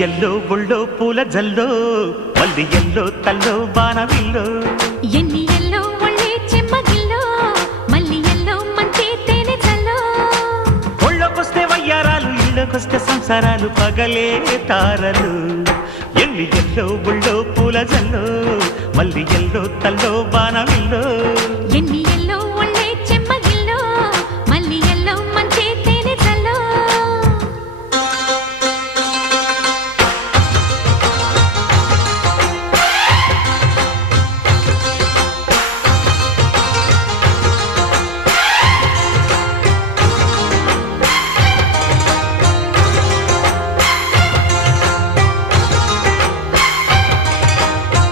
yellow ఒళ్ళో పూల జల్లో మల్లి yellow తల్లో బాణవిల్లో ఎన్ని ఎల్లో ఒళ్ళే చెమ్మగిల్లో మల్లి ఎల్లో మంచి తేనె జల్లో ఒళ్ళొకొస్తే వయ్యారాలు ఇళ్ళకొస్తే సంసారాలు పగలే తారలు ఎన్ని ఎల్లో ఒళ్ళో పూల జల్లో మల్లి ఎల్లో తల్లో బాణవిల్లో